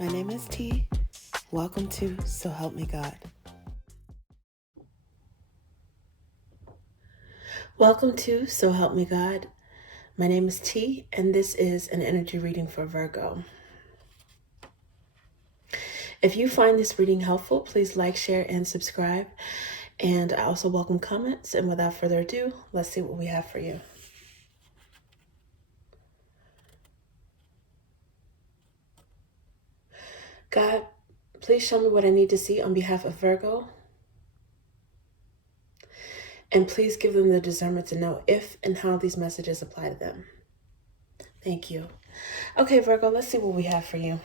My name is T. Welcome to So Help Me God. Welcome to So Help Me God. My name is T, and this is an energy reading for Virgo. If you find this reading helpful, please like, share, and subscribe. And I also welcome comments. And without further ado, let's see what we have for you. God, please show me what I need to see on behalf of Virgo. And please give them the discernment to know if and how these messages apply to them. Thank you. Okay, Virgo, let's see what we have for you.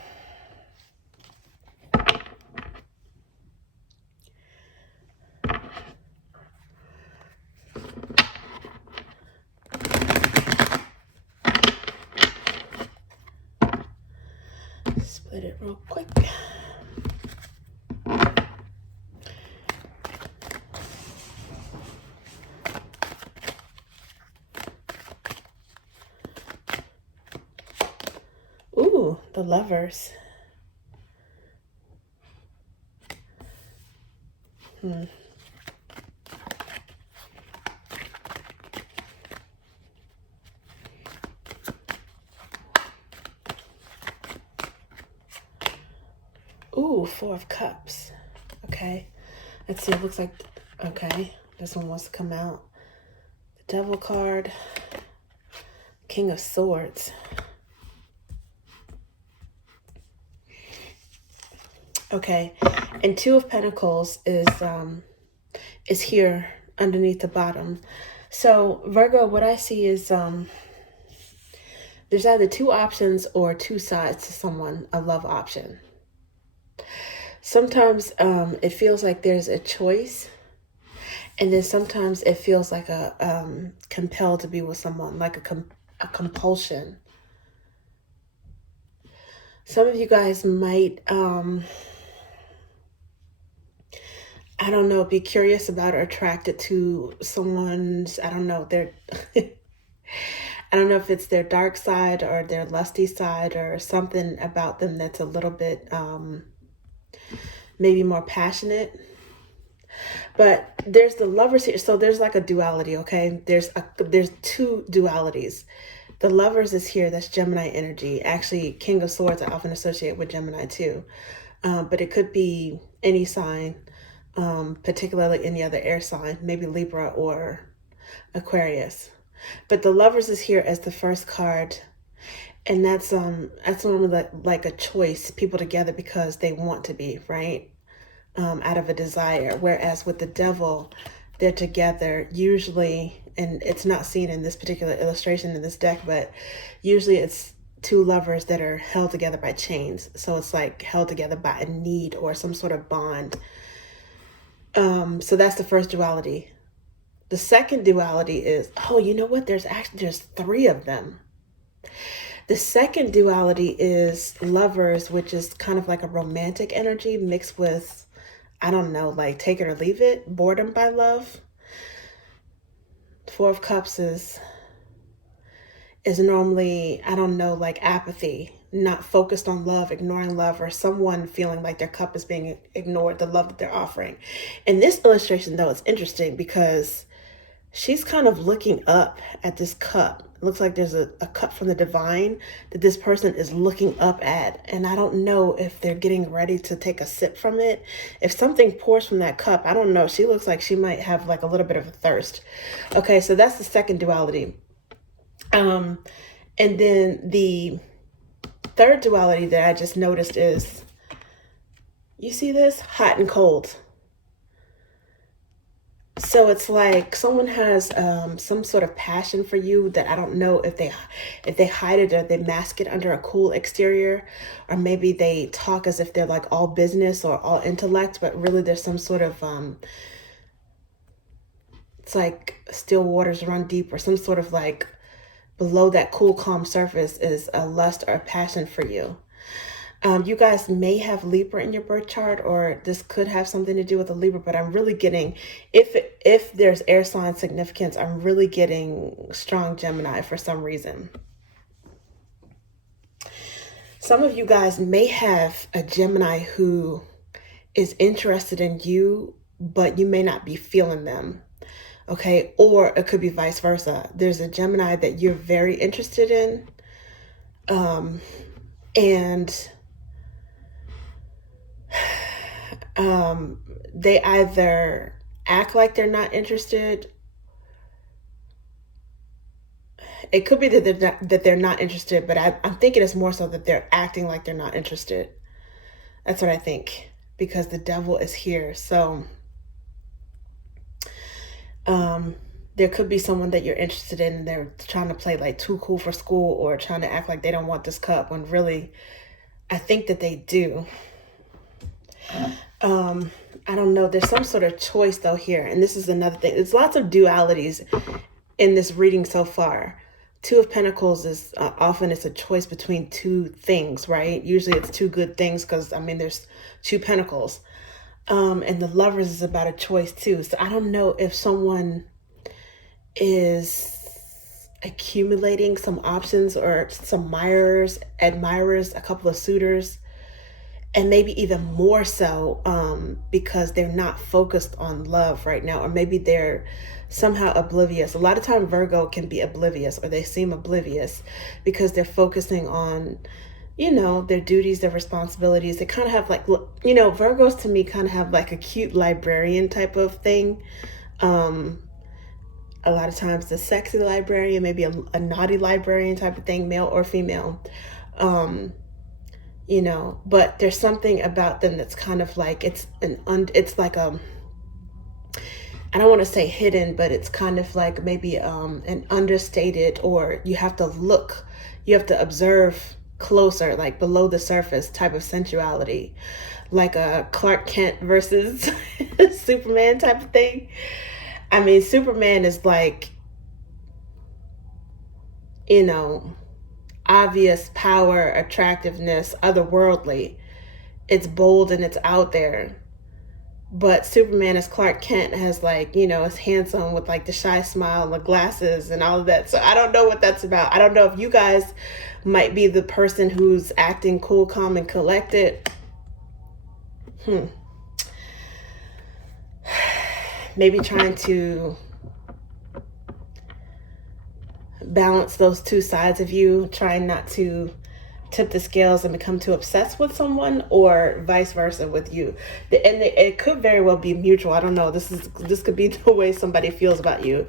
Split it real quick. Ooh, the Lovers. Ooh, Four of Cups. Okay. Let's see. It looks like, okay, this one wants to come out. The Devil card. King of Swords. Okay. And Two of Pentacles is here underneath the bottom. So Virgo, what I see is there's either two options or two sides to someone, a love option. Sometimes it feels like there's a choice, and then sometimes it feels like a compelled to be with someone, like a compulsion. Some of you guys might, I don't know, be curious about or attracted to someone's, I don't know, their, I don't know if it's their dark side or their lusty side or something about them that's a little bit, maybe more passionate. But there's the Lovers here. So there's like a duality, okay? There's two dualities. The Lovers is here. That's Gemini energy. Actually, King of Swords I often associate with Gemini too. But it could be any sign, particularly any other air sign, maybe Libra or Aquarius. But the Lovers is here as the first card. And that's normally like a choice, people together because they want to be, right? Out of a desire. Whereas with the Devil, they're together usually, and it's not seen in this particular illustration in this deck, but usually it's two lovers that are held together by chains. So it's like held together by a need or some sort of bond. So that's the first duality. The second duality is, oh, you know what? There's three of them. The second duality is Lovers, which is kind of like a romantic energy mixed with, I don't know, like take it or leave it, boredom by love. Four of Cups is normally, I don't know, like apathy, not focused on love, ignoring love, or someone feeling like their cup is being ignored, the love that they're offering. In this illustration, though, it's interesting because she's kind of looking up at this cup. It looks like there's a cup from the divine that this person is looking up at. And I don't know if they're getting ready to take a sip from it. If something pours from that cup, I don't know. She looks like she might have like a little bit of a thirst. Okay, so that's the second duality. And then the third duality that I just noticed is, you see this? Hot and cold. So it's like someone has some sort of passion for you that I don't know if they hide it or they mask it under a cool exterior, or maybe they talk as if they're like all business or all intellect, but really there's some sort of it's like still waters run deep, or some sort of like below that cool calm surface is a lust or a passion for you. You guys may have Libra in your birth chart, or this could have something to do with a Libra, but I'm really getting, if there's air sign significance, I'm really getting strong Gemini for some reason. Some of you guys may have a Gemini who is interested in you, but you may not be feeling them. Okay. Or it could be vice versa. There's a Gemini that you're very interested in. And they either act like they're not interested. It could be that they're not interested, but I'm thinking it's more so that they're acting like they're not interested. That's what I think, because the devil is here. So there could be someone that you're interested in and they're trying to play like too cool for school, or trying to act like they don't want this cup when really I think that they do. I don't know. There's some sort of choice though here. And this is another thing. There's lots of dualities in this reading so far. Two of Pentacles is often it's a choice between two things, right? Usually it's two good things because, I mean, there's two Pentacles. And the Lovers is about a choice too. So I don't know if someone is accumulating some options or some admirers, a couple of suitors, and maybe even more so because they're not focused on love right now, or maybe they're somehow oblivious. A lot of time Virgo can be oblivious, or they seem oblivious because they're focusing on, you know, their duties, their responsibilities. They kind of have like, you know, Virgos to me kind of have like a cute librarian type of thing. A lot of times the sexy librarian, maybe a naughty librarian type of thing, male or female. You know, but there's something about them that's kind of like, it's like I don't want to say hidden, but it's kind of like maybe an understated, or you have to observe closer, like below the surface type of sensuality, like a Clark Kent versus Superman type of thing. I mean, Superman is like, you know, obvious power, attractiveness, otherworldly. It's bold and it's out there. But Superman as Clark Kent has like, you know, is handsome with like the shy smile and the glasses and all of that. So I don't know what that's about. I don't know if you guys might be the person who's acting cool, calm, and collected. Maybe trying to balance those two sides of you, trying not to tip the scales and become too obsessed with someone, or vice versa with you. And it could very well be mutual. I don't know. This could be the way somebody feels about you.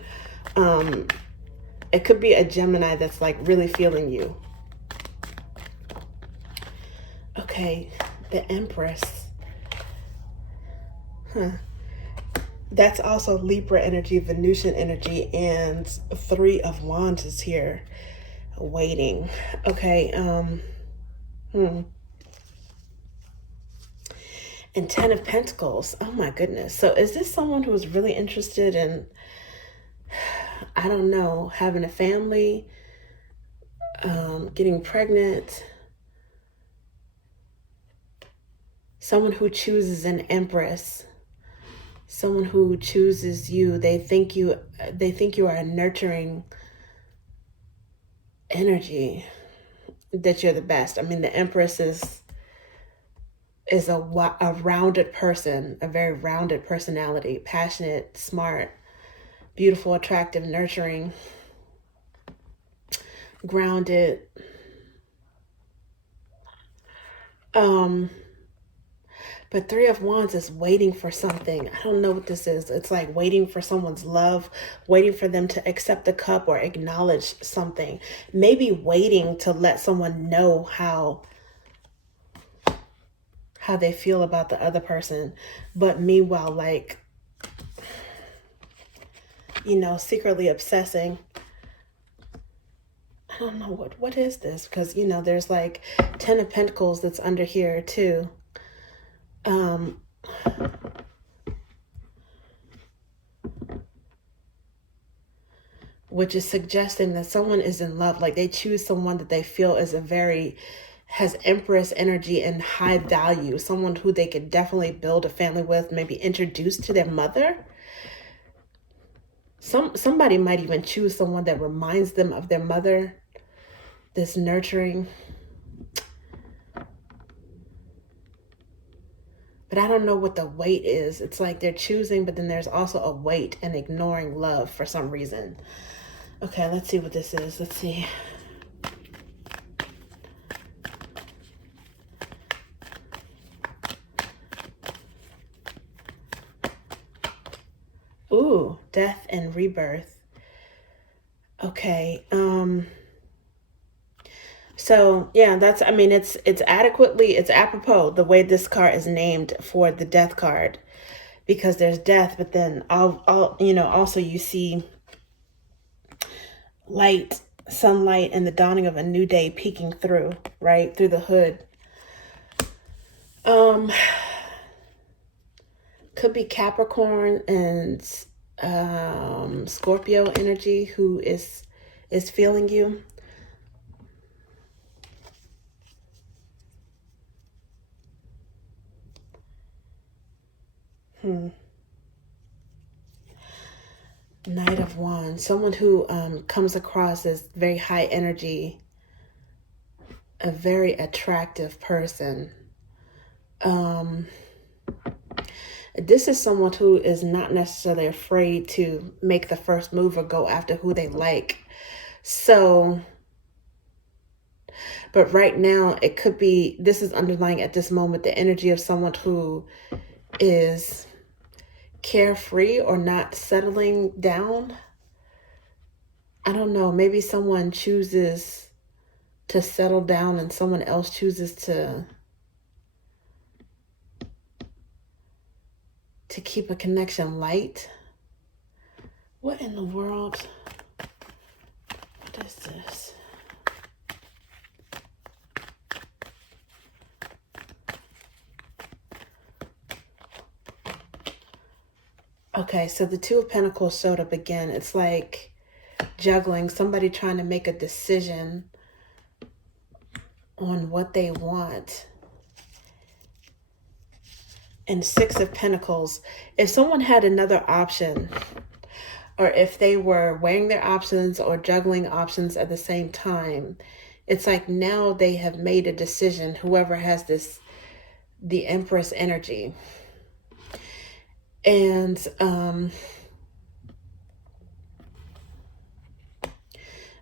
It could be a Gemini that's like really feeling you. Okay, the Empress. That's also Libra energy, Venusian energy, and Three of Wands is here waiting. Okay. And Ten of Pentacles. Oh my goodness. So is this someone who is really interested in, I don't know, having a family, getting pregnant? Someone who chooses an Empress. Someone who chooses you. They think you are a nurturing energy, that you're the best. I mean, the Empress is a rounded person, a very rounded personality, passionate, smart, beautiful, attractive, nurturing, grounded. But Three of Wands is waiting for something. I don't know what this is. It's like waiting for someone's love, waiting for them to accept the cup or acknowledge something. Maybe waiting to let someone know how they feel about the other person. But meanwhile, like, you know, secretly obsessing. I don't know what is this, because, you know, there's like Ten of Pentacles that's under here too. Which is suggesting that someone is in love, like they choose someone that they feel is has Empress energy and high value, someone who they could definitely build a family with, maybe introduce to their mother. Somebody might even choose someone that reminds them of their mother, this nurturing. but I don't know what the weight is. It's like they're choosing, but then there's also a weight and ignoring love for some reason. Okay, let's see what this is. Let's see. Ooh, death and rebirth. Okay. So yeah, that's, I mean, it's apropos the way this card is named for the death card, because there's death, but then also you see light, sunlight, and the dawning of a new day peeking through, right through the hood. Could be Capricorn and Scorpio energy who is feeling you. Knight of Wands, someone who comes across as very high energy, a very attractive person. This is someone who is not necessarily afraid to make the first move or go after who they like. So, but right now it could be, this is underlying at this moment, the energy of someone who is carefree or not settling down. I don't know. Maybe someone chooses to settle down and someone else chooses to keep a connection light. What in the world? What is this? Okay, so the Two of Pentacles showed up again. It's like juggling, somebody trying to make a decision on what they want. And Six of Pentacles. If someone had another option, or if they were weighing their options or juggling options at the same time, it's like now they have made a decision, whoever has this, the Empress energy. And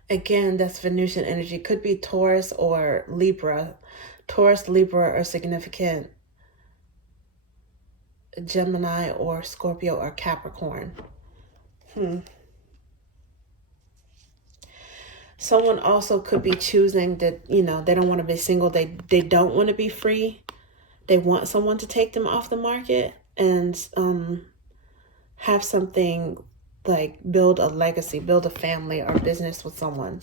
again, that's Venusian energy. Could be Taurus or Libra. Taurus, Libra are significant. Gemini or Scorpio or Capricorn. Someone also could be choosing that, they don't want to be single. They don't want to be free. They want someone to take them off the market and have something like build a legacy, build a family or business with someone.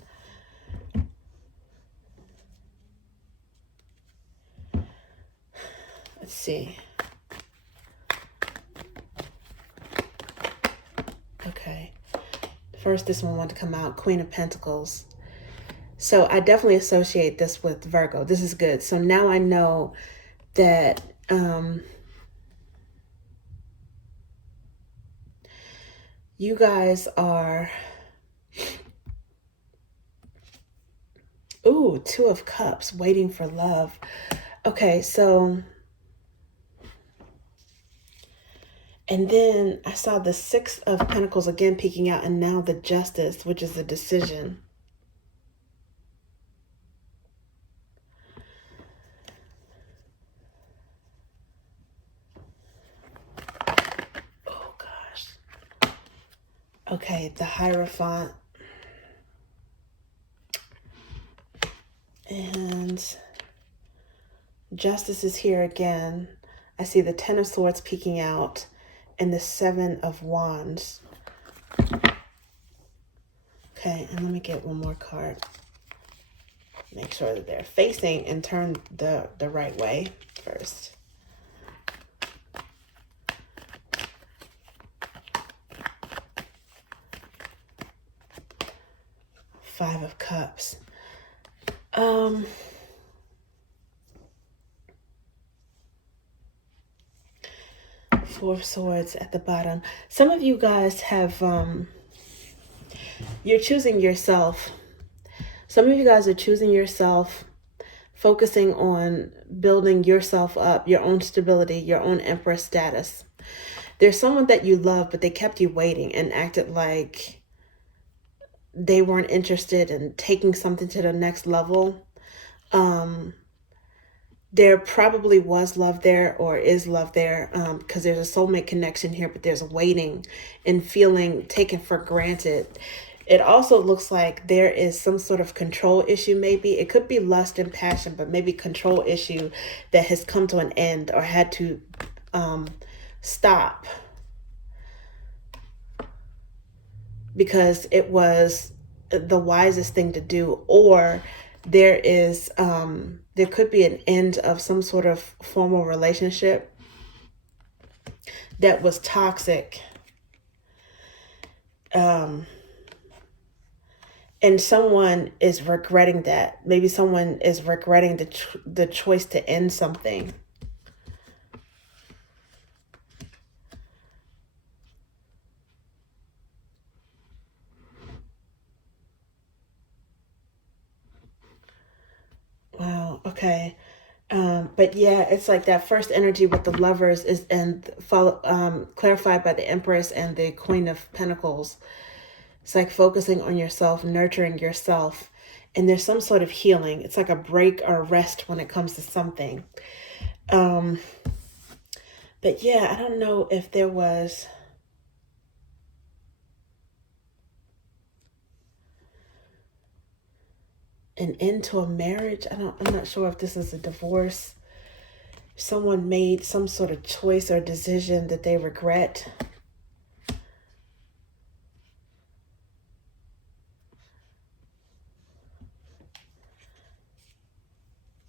Let's see. Okay. First, this one wanted to come out, Queen of Pentacles. So I definitely associate this with Virgo. This is good. So now I know that you guys are, ooh, Two of Cups, waiting for love. Okay, so, and then I saw the Six of Pentacles again peeking out, and now the Justice, which is a decision. Oh, gosh. Okay, the Hierophant. And Justice is here again. I see the Ten of Swords peeking out and the Seven of Wands. Okay, and let me get one more card. Make sure that they're facing and turn the right way first. Five of Cups. Four of Swords at the bottom. Some of you guys have, you're choosing yourself. Some of you guys are choosing yourself focusing on building yourself up, your own stability, your own empress status. There's someone that you love, but they kept you waiting and acted like they weren't interested in taking something to the next level. There probably was love there or is love there, because there's a soulmate connection here, but there's waiting and feeling taken for granted. It also looks like there is some sort of control issue, maybe. It could be lust and passion, but maybe control issue that has come to an end or had to stop because it was the wisest thing to do. Or there could be an end of some sort of formal relationship that was toxic. And someone is regretting that. Maybe someone is regretting the choice to end something. Wow. Okay. But yeah, it's like that first energy with the lovers is clarified by the Empress and the Queen of Pentacles. It's like focusing on yourself, nurturing yourself, and there's some sort of healing. It's like a break or rest when it comes to something. But yeah, I don't know if there was an end to a marriage. I'm not sure if this is a divorce. Someone made some sort of choice or decision that they regret.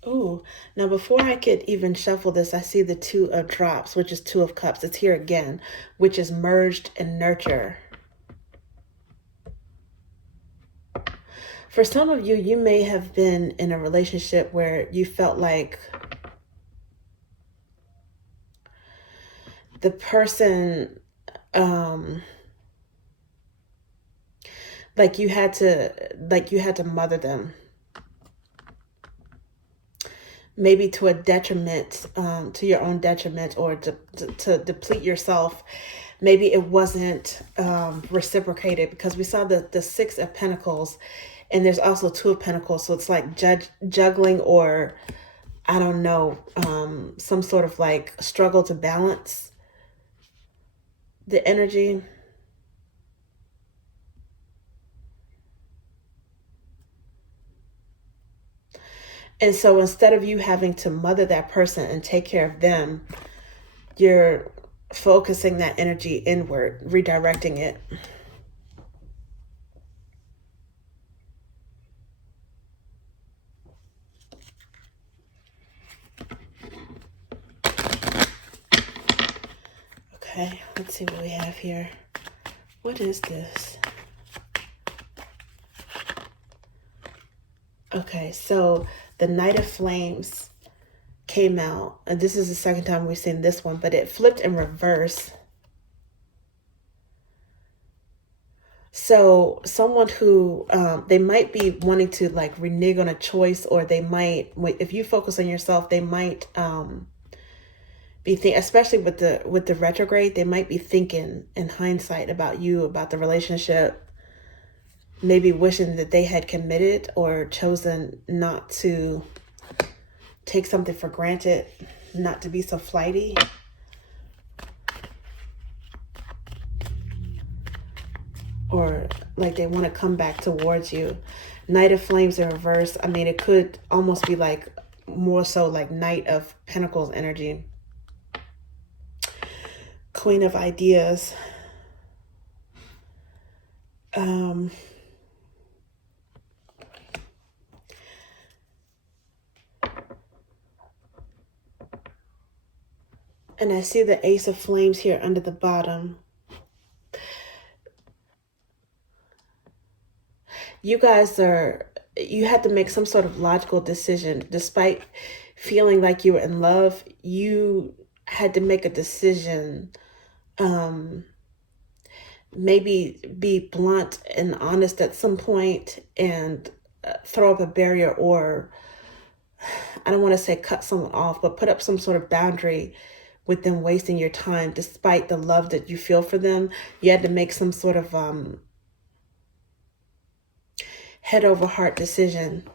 Ooh, now before I could even shuffle this, I see the Two of Drops, which is Two of Cups. It's here again, which is merged and nurture. For some of you, you may have been in a relationship where you felt like the person, like you had to mother them. Maybe to a detriment, to your own detriment, or to deplete yourself. Maybe it wasn't reciprocated, because we saw the Six of Pentacles, and there's also Two of Pentacles. So it's like juggling, or I don't know, some sort of like struggle to balance the energy. And so instead of you having to mother that person and take care of them, you're focusing that energy inward, redirecting it. Okay, let's see what we have here. What is this? Okay, so the Knight of Flames came out, and this is the second time we've seen this one, but it flipped in reverse. So someone who, they might be wanting to like renege on a choice, or they might, if you focus on yourself, they might be especially with the retrograde, they might be thinking in hindsight about you, about the relationship, maybe wishing that they had committed or chosen not to take something for granted, not to be so flighty. Or like they want to come back towards you. Knight of Flames in reverse. I mean, it could almost be like more so like Knight of Pentacles energy. Queen of Ideas. And I see the Ace of Flames here under the bottom. You guys you had to make some sort of logical decision. Despite feeling like you were in love, you had to make a decision. Maybe be blunt and honest at some point, and throw up a barrier, or I don't want to say cut someone off, but put up some sort of boundary with them wasting your time despite the love that you feel for them. You had to make some sort of head over heart decision.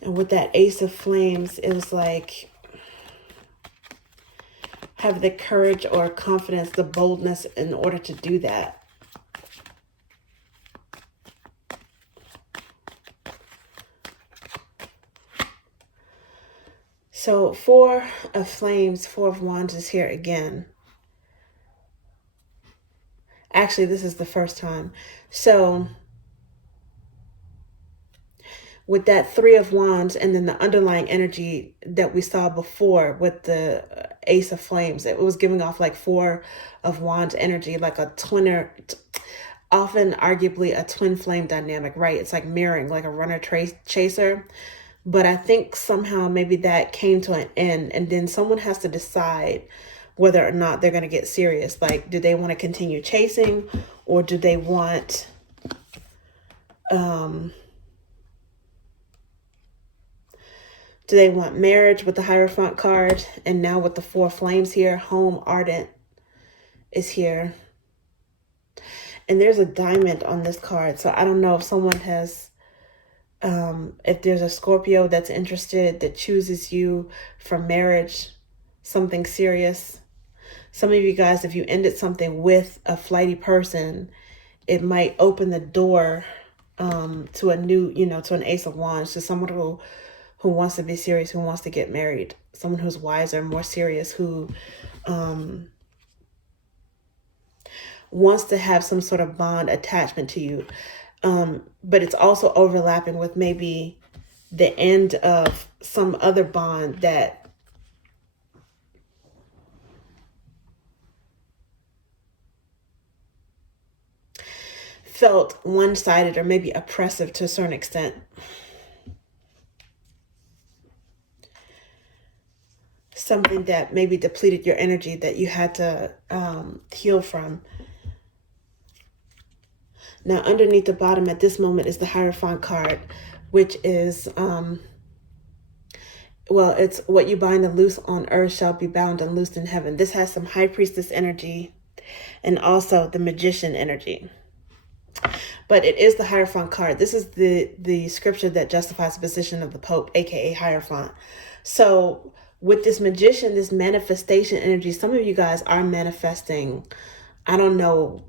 And with that Ace of Flames, it was like, have the courage or confidence, the boldness in order to do that. So Four of Flames, Four of Wands is here again. Actually, this is the first time. So with that Three of Wands and then the underlying energy that we saw before with the Ace of Flames, it was giving off like Four of Wands energy, like a twinner, often arguably a twin flame dynamic, right? It's like mirroring, like a runner chaser. But I think somehow maybe that came to an end, and then someone has to decide whether or not they're going to get serious. Like, do they want to continue chasing, or do they want marriage with the Hierophant card? And now with the Four Flames here, home ardent is here. And there's a diamond on this card. So I don't know if someone has, if there's a Scorpio that's interested, that chooses you for marriage, something serious. Some of you guys, if you ended something with a flighty person, it might open the door to a new, to an Ace of Wands, to someone who wants to be serious, who wants to get married, someone who's wiser, more serious, who wants to have some sort of bond attachment to you. But it's also overlapping with maybe the end of some other bond that felt one-sided or maybe oppressive to a certain extent. Something that maybe depleted your energy that you had to heal from. Now, underneath the bottom at this moment is the Hierophant card, which is, well, it's what you bind and loose on earth shall be bound and loosed in heaven. This has some High Priestess energy and also the Magician energy. But it is the Hierophant card. This is the scripture that justifies the position of the Pope, aka Hierophant. So with this Magician, this manifestation energy, some of you guys are manifesting, I don't know,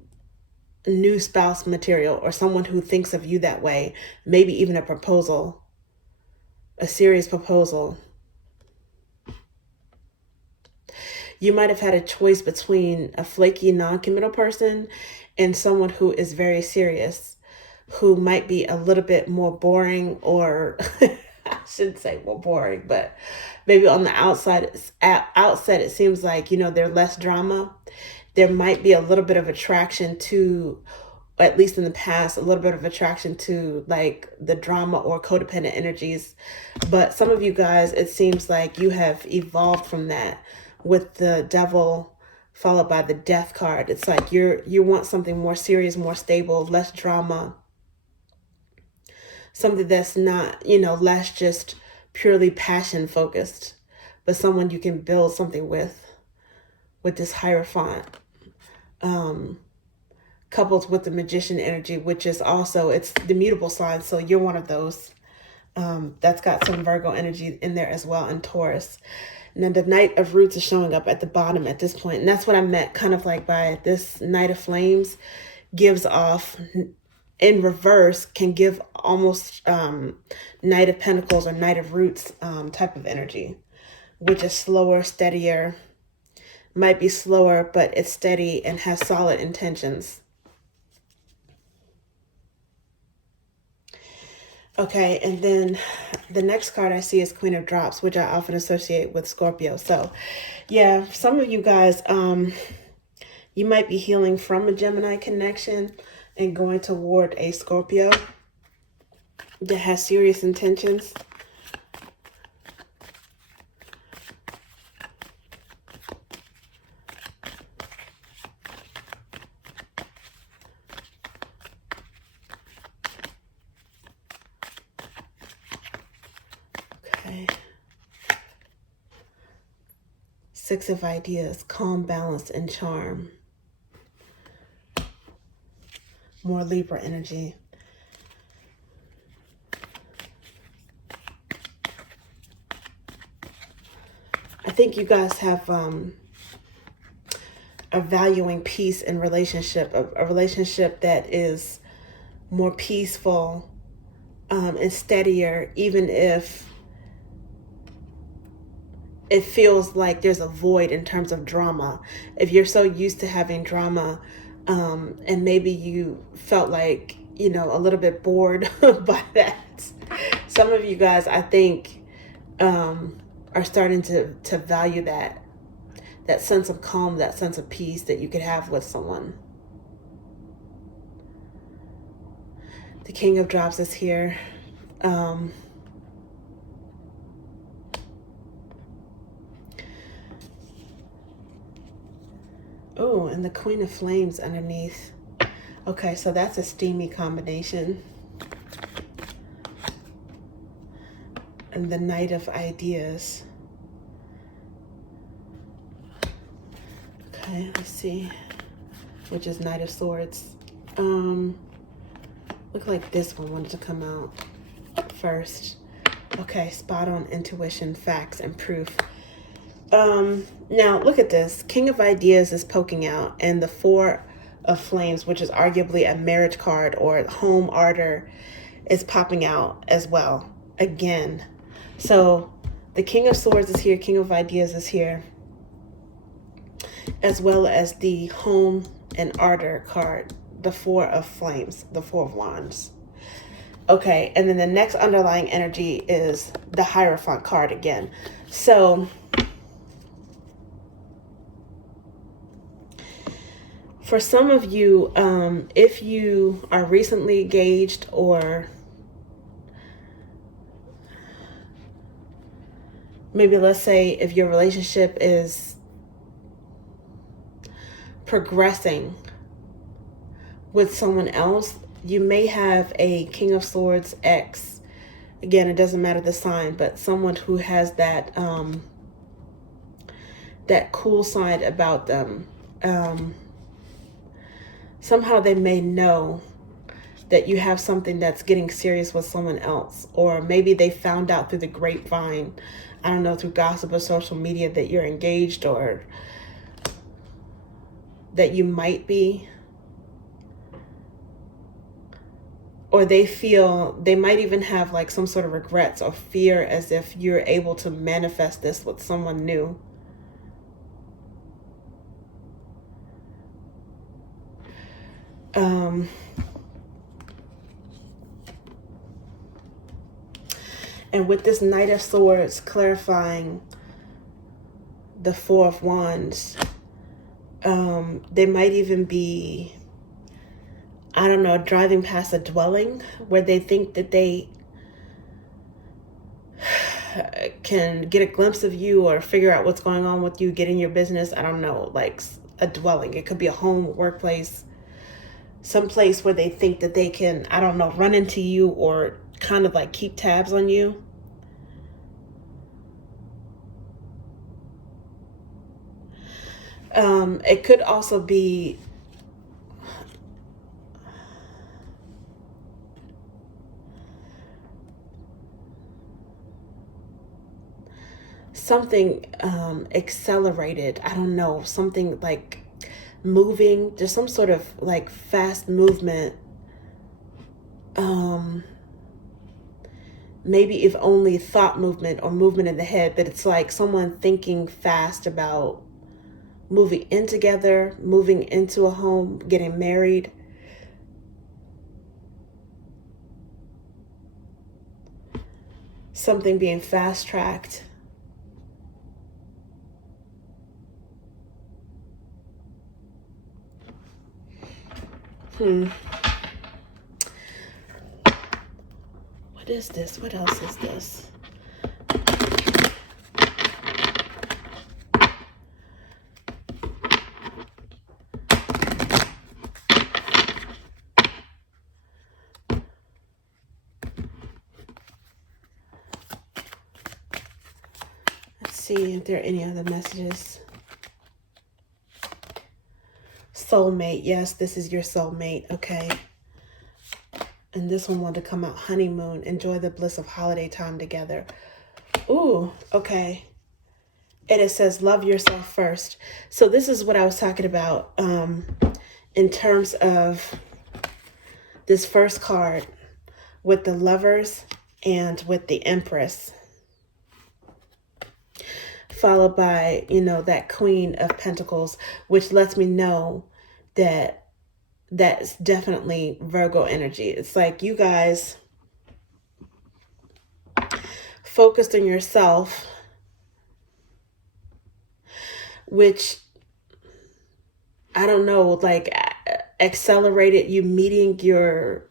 new spouse material or someone who thinks of you that way. Maybe even a proposal, a serious proposal. You might have had a choice between a flaky, non-committal person and someone who is very serious, who might be a little bit more boring, or I shouldn't say more boring, but maybe on the outset, it seems like, they're less drama. There might be a little bit of attraction to, at least in the past, a little bit of attraction to like the drama or codependent energies. But some of you guys, it seems like you have evolved from that with the Devil followed by the Death card. It's like you want something more serious, more stable, less drama. Something that's not, less just purely passion focused, but someone you can build something with this Hierophant. Coupled with the Magician energy, which is also, it's the mutable sign. So you're one of those. That's got some Virgo energy in there as well, and Taurus. Now the Knight of Roots is showing up at the bottom at this point. And that's what I meant kind of like by this Knight of Flames gives off, in reverse, can give almost Knight of Pentacles or Knight of Roots type of energy, which is slower, steadier, might be slower, but it's steady and has solid intentions. Okay, and then the next card I see is Queen of Drops, which I often associate with Scorpio. So, yeah, some of you guys, you might be healing from a Gemini connection and going toward a Scorpio that has serious intentions. Six of Ideas, calm, balance, and charm. More Libra energy. I think you guys have are valuing peace in relationship, a relationship that is more peaceful and steadier, even if it feels like there's a void in terms of drama. If you're so used to having drama, and maybe you felt like, you know, a little bit bored by that. Some of you guys, I think, are starting to value that sense of calm, that sense of peace that you could have with someone. The King of Drops is here. Oh, and the Queen of Flames underneath. Okay, so that's a steamy combination. And the Knight of Ideas. Okay, let's see. Which is Knight of Swords. Look like this one wanted to come out first. Okay, spot on intuition, facts, and proof. Now look at this. King of Ideas is poking out, and the Four of Flames, which is arguably a marriage card or home ardor, is popping out as well again. So the King of Swords is here, King of Ideas is here, as well as the home and ardor card, the Four of Flames, the Four of Wands. Okay, and then the next underlying energy is the Hierophant card again. So for some of you, if you are recently engaged, or maybe let's say if your relationship is progressing with someone else, you may have a King of Swords ex. Again, it doesn't matter the sign, but someone who has that that cool side about them. Somehow they may know that you have something that's getting serious with someone else, or maybe they found out through the grapevine, I don't know, through gossip or social media, that you're engaged or that you might be. Or they feel, they might even have like some sort of regrets or fear, as if you're able to manifest this with someone new. And with this Knight of Swords clarifying the Four of Wands, they might even be, I don't know, driving past a dwelling where they think that they can get a glimpse of you or figure out what's going on with you, get in your business. I don't know, like a dwelling. It could be a home, workplace, some place where they think that they can, I don't know, run into you or kind of like keep tabs on you. It could also be something accelerated. I don't know, something like moving. There's some sort of like fast movement. Maybe if only thought movement or movement in the head, but it's like someone thinking fast about moving in together, moving into a home, getting married. Something being fast-tracked. What is this? What else is this? Let's see if there are any other messages. Soulmate. Yes, this is your soulmate. Okay. And this one wanted to come out. Honeymoon. Enjoy the bliss of holiday time together. Ooh, okay. And it says, love yourself first. So this is what I was talking about in terms of this first card with the Lovers and with the Empress, followed by, you know, that Queen of Pentacles, which lets me know that that's definitely Virgo energy. It's like you guys focused on yourself, which, I don't know, like accelerated you meeting your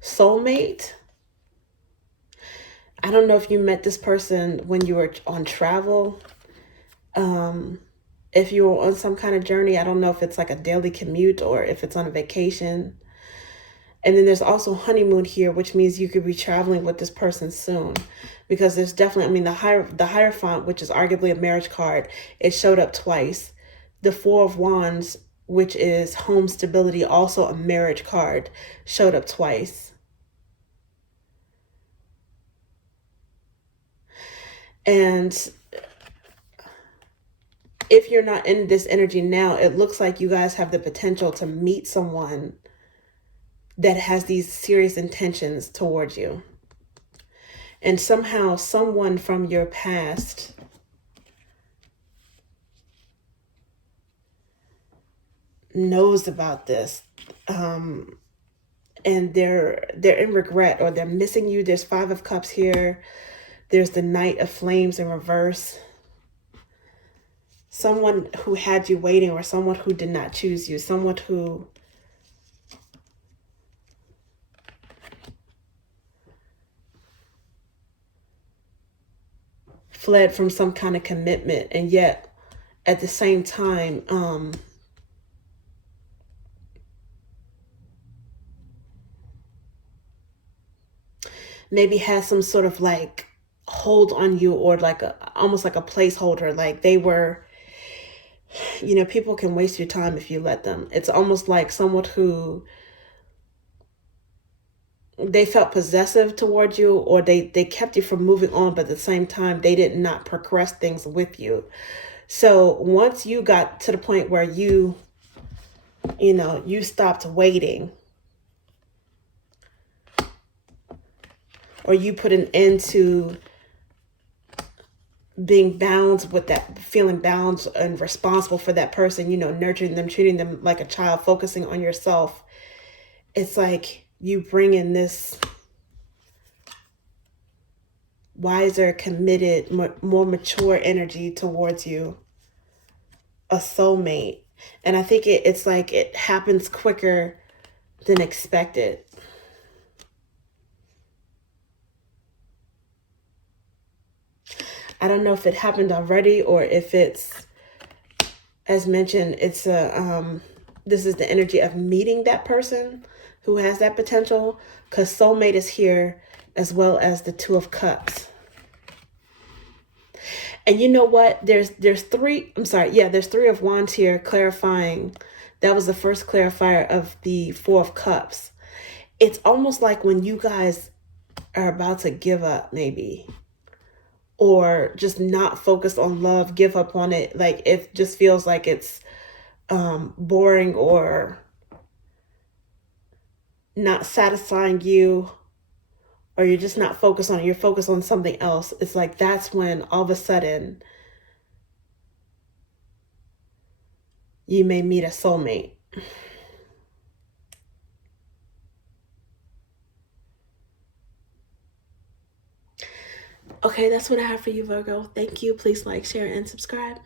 soulmate. I don't know if you met this person when you were on travel. If you were on some kind of journey, I don't know if it's like a daily commute or if it's on a vacation. And then there's also honeymoon here, which means you could be traveling with this person soon, because there's definitely, I mean, the Hierophant, which is arguably a marriage card, it showed up twice. The Four of Wands, which is home stability, also a marriage card, showed up twice. And if you're not in this energy now, it looks like you guys have the potential to meet someone that has these serious intentions towards you. And somehow someone from your past knows about this. And they're in regret, or they're missing you. There's Five of Cups here. There's the Knight of Flames in reverse. Someone who had you waiting, or someone who did not choose you. Someone who fled from some kind of commitment, and yet at the same time, maybe has some sort of like hold on you, or like almost like a placeholder. Like they were, you know, people can waste your time if you let them. It's almost like someone who, they felt possessive towards you, or they kept you from moving on, but at the same time, they did not progress things with you. So once you got to the point where you know, you stopped waiting, or you put an end to being bound with that, feeling bound and responsible for that person, you know, nurturing them, treating them like a child, focusing on yourself. It's like you bring in this wiser, committed, more mature energy towards you, a soulmate. And I think it's like it happens quicker than expected. I don't know if it happened already, or if it's, as mentioned, it's this is the energy of meeting that person who has that potential, because soulmate is here, as well as the Two of Cups. And you know what? There's three, I'm sorry, yeah, there's Three of Wands here, clarifying. That was the first clarifier of the Four of Cups. It's almost like when you guys are about to give up, maybe, or just not focus on love, give up on it. Like it just feels like it's boring, or not satisfying you, or you're just not focused on it. You're focused on something else. It's like that's when all of a sudden you may meet a soulmate. Okay, that's what I have for you, Virgo. Thank you. Please like, share, and subscribe.